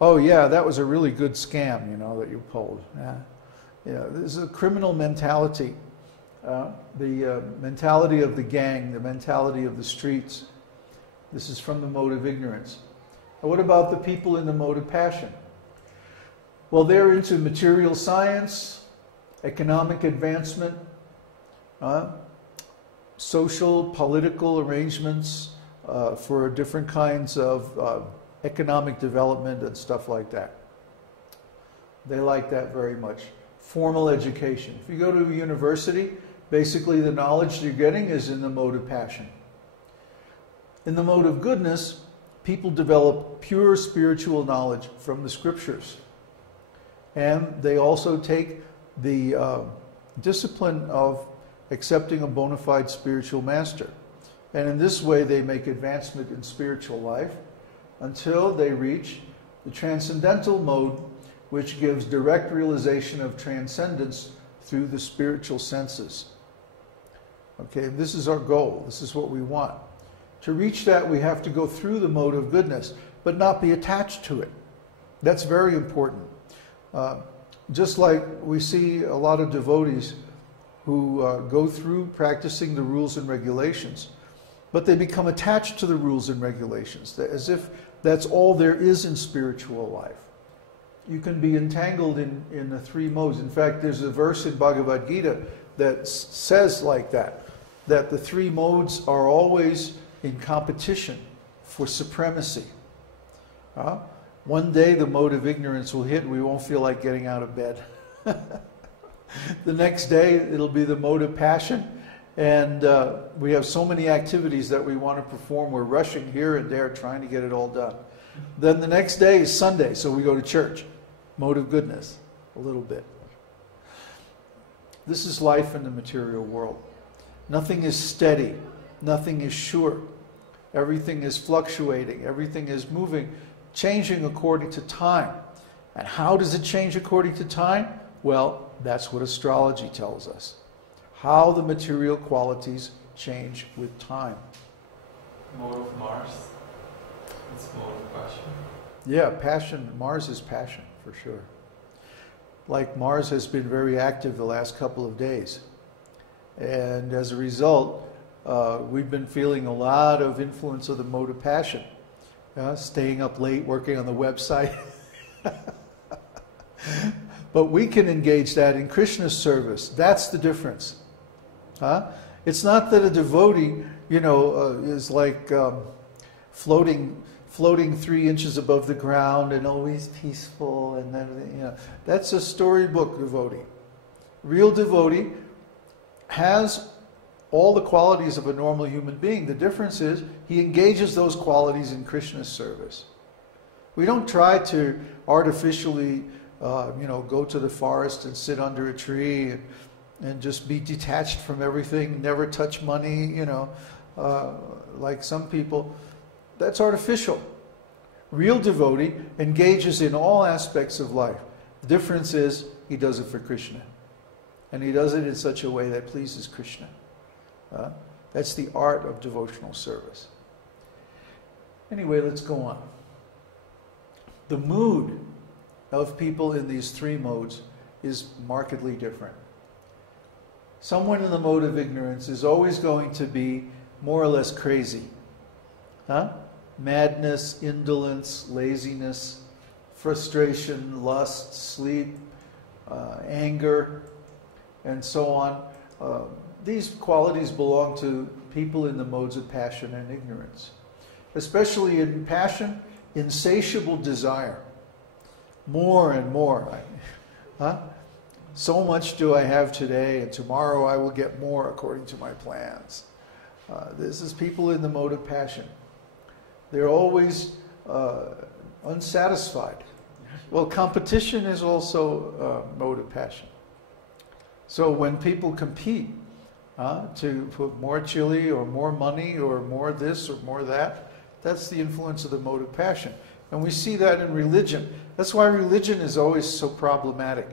oh yeah, that was a really good scam, you know, that you pulled. Yeah, yeah. This is a criminal mentality, the mentality of the gang, the mentality of the streets. This is from the mode of ignorance. And what about the people in the mode of passion? Well, they're into material science, economic advancement, social, political arrangements for different kinds of economic development and stuff like that. They like that very much. Formal education. If you go to a university, basically the knowledge you're getting is in the mode of passion. In the mode of goodness, people develop pure spiritual knowledge from the scriptures. And they also take the discipline of accepting a bona fide spiritual master. And in this way, they make advancement in spiritual life until they reach the transcendental mode, which gives direct realization of transcendence through the spiritual senses. Okay, this is our goal. This is what we want. To reach that, we have to go through the mode of goodness, but not be attached to it. That's very important. Just like we see a lot of devotees who go through practicing the rules and regulations, but they become attached to the rules and regulations, as if that's all there is in spiritual life. You can be entangled in the three modes. In fact, there's a verse in Bhagavad Gita that says like that the three modes are always in competition for supremacy. One day the mode of ignorance will hit and we won't feel like getting out of bed. The next day it'll be the mode of passion, and we have so many activities that we want to perform. We're rushing here and there trying to get it all done. Then the next day is Sunday, so we go to church. Mode of goodness, a little bit. This is life in the material world. Nothing is steady. Nothing is sure. Everything is fluctuating. Everything is moving, changing according to time. And how does it change according to time? Well, that's what astrology tells us. How the material qualities change with time. Mode of Mars. It's mode of passion. Yeah, passion. Mars is passion, for sure. Like Mars has been very active the last couple of days. And as a result, we've been feeling a lot of influence of the mode of passion. Staying up late, working on the website. But we can engage that in Krishna's service. That's the difference. It's not that a devotee, is like floating 3 inches above the ground and always peaceful, and then that's a storybook devotee. Real devotee has all the qualities of a normal human being. The difference is he engages those qualities in Krishna's service. We don't try to artificially go to the forest and sit under a tree and just be detached from everything, never touch money, like some people. That's artificial. Real devotee engages in all aspects of life. The difference is he does it for Krishna. And he does it in such a way that pleases Krishna. That's the art of devotional service. Anyway, let's go on. The mood of people in these three modes is markedly different. Someone in the mode of ignorance is always going to be more or less crazy. Madness, indolence, laziness, frustration, lust, sleep, anger, and so on. These qualities belong to people in the modes of passion and ignorance. Especially in passion, insatiable desire. More and more. So much do I have today, and tomorrow I will get more according to my plans. This is people in the mode of passion. They're always unsatisfied. Well, competition is also a mode of passion. So when people compete to put more chili or more money or more this or more that, that's the influence of the mode of passion. And we see that in religion. That's why religion is always so problematic,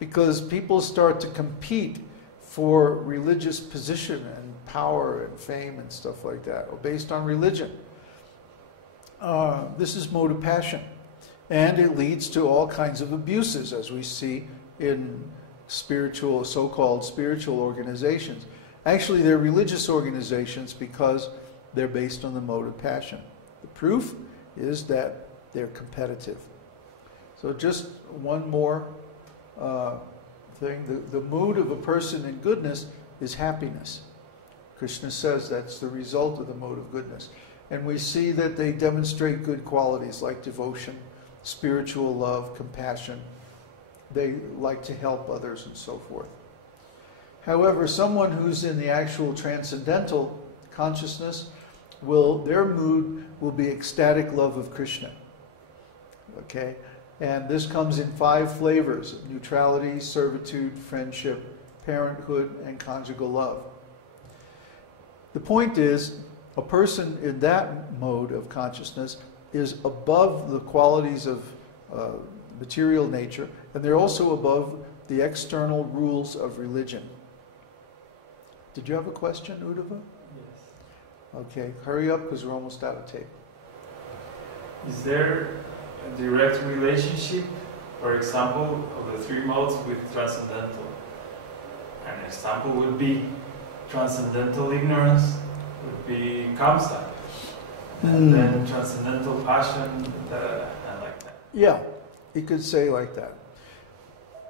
because people start to compete for religious position and power and fame and stuff like that, based on religion. This is mode of passion. And it leads to all kinds of abuses, as we see in spiritual, so-called spiritual organizations. Actually, they're religious organizations because they're based on the mode of passion. The proof is that they're competitive. So just one more thing. The mood of a person in goodness is happiness. Krishna says that's the result of the mode of goodness. And we see that they demonstrate good qualities like devotion, spiritual love, compassion. They like to help others and so forth. However, someone who's in the actual transcendental consciousness, their mood will be ecstatic love of Krishna. Okay? And this comes in 5 flavors: neutrality, servitude, friendship, parenthood, and conjugal love. The point is, a person in that mode of consciousness is above the qualities of material nature, and they're also above the external rules of religion. Did you have a question, Uddhava? Yes. Okay, hurry up because we're almost out of tape. Is there a direct relationship, for example, of the 3 modes with transcendental? An example would be transcendental ignorance, would be kamsa, and then transcendental passion, and like that. Yeah, you could say like that.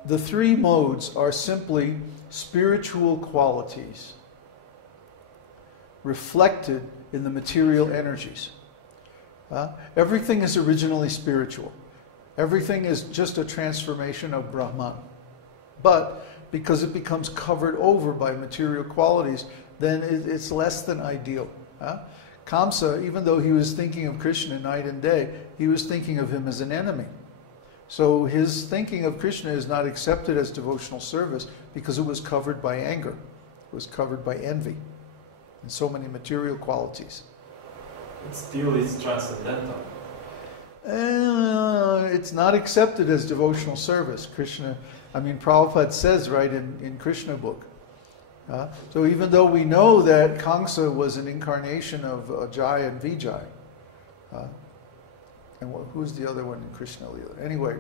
The 3 modes are simply spiritual qualities reflected in the material energies. Everything is originally spiritual. Everything is just a transformation of Brahman. But because it becomes covered over by material qualities, then it's less than ideal. Kamsa, even though he was thinking of Krishna night and day, he was thinking of him as an enemy. So his thinking of Krishna is not accepted as devotional service because it was covered by anger. It was covered by envy and so many material qualities. It still is transcendental. It's not accepted as devotional service. Prabhupada says right in Krishna book. So even though we know that Kamsa was an incarnation of Jai and Vijay, and who's the other one in Krishna Leela? Anyway,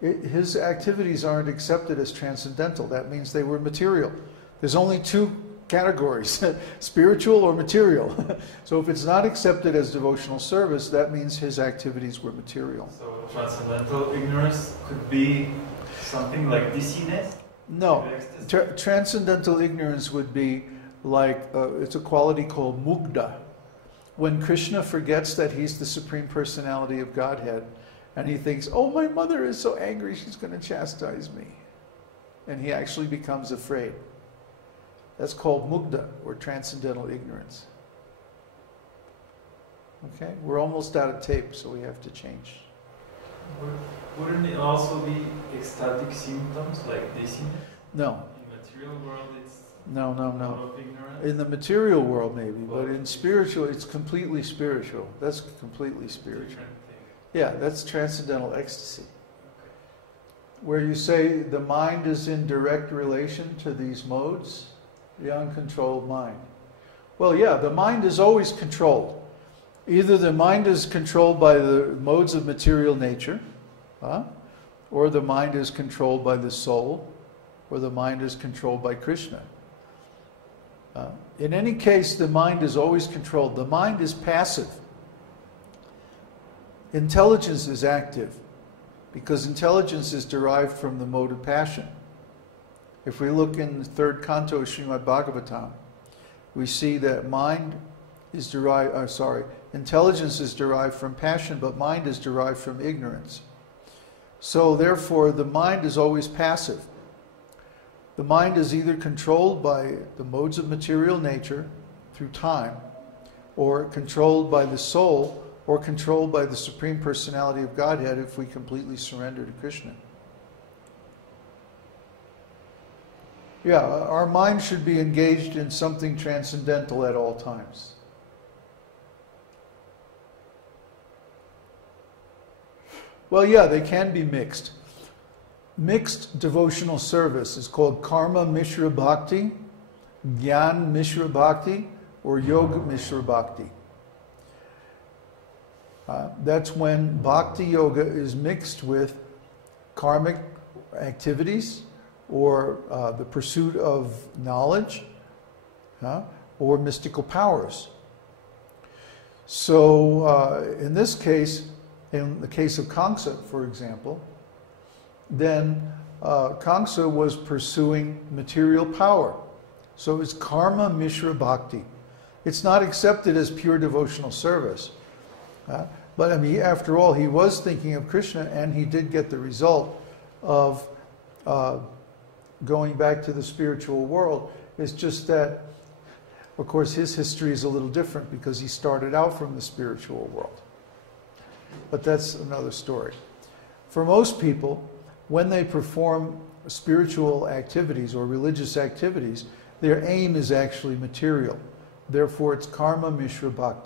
his activities aren't accepted as transcendental. That means they were material. There's only 2 categories, spiritual or material. So if it's not accepted as devotional service, that means his activities were material. So transcendental ignorance could be something like dizziness? No. Transcendental ignorance would be like, it's a quality called mugdha. When Krishna forgets that he's the Supreme Personality of Godhead, and he thinks, oh, my mother is so angry, she's going to chastise me. And he actually becomes afraid. That's called mugdha, or transcendental ignorance. Okay? We're almost out of tape, so we have to change. Wouldn't it also be ecstatic symptoms like dizziness? No. In material world, it's no. of ignorance? In the material world, maybe, but in spiritual, it's completely spiritual. That's completely spiritual. Yeah, that's transcendental ecstasy. Okay. Where you say the mind is in direct relation to these modes, the uncontrolled mind. Well, yeah, the mind is always controlled. Either the mind is controlled by the modes of material nature, or the mind is controlled by the soul, or the mind is controlled by Krishna. In any case, the mind is always controlled. The mind is passive. Intelligence is active, because intelligence is derived from the mode of passion. If we look in the 3rd canto of Srimad Bhagavatam, we see that intelligence is derived from passion, but mind is derived from ignorance. So therefore, the mind is always passive. The mind is either controlled by the modes of material nature through time, or controlled by the soul, or controlled by the Supreme Personality of Godhead if we completely surrender to Krishna. Yeah, our mind should be engaged in something transcendental at all times. Well, yeah, they can be mixed. Mixed devotional service is called Karma Mishra Bhakti, Gyan Mishra Bhakti, or Yoga Mishra Bhakti. That's when bhakti yoga is mixed with karmic activities or the pursuit of knowledge or mystical powers. So in this case, in the case of Kamsa, for example, then Kamsa was pursuing material power. So it's karma mishra bhakti. It's not accepted as pure devotional service. But I mean, after all, he was thinking of Krishna, and he did get the result of going back to the spiritual world. It's just that, of course, his history is a little different because he started out from the spiritual world. But that's another story. For most people, when they perform spiritual activities or religious activities, their aim is actually material. Therefore, it's karma mishra bhakti.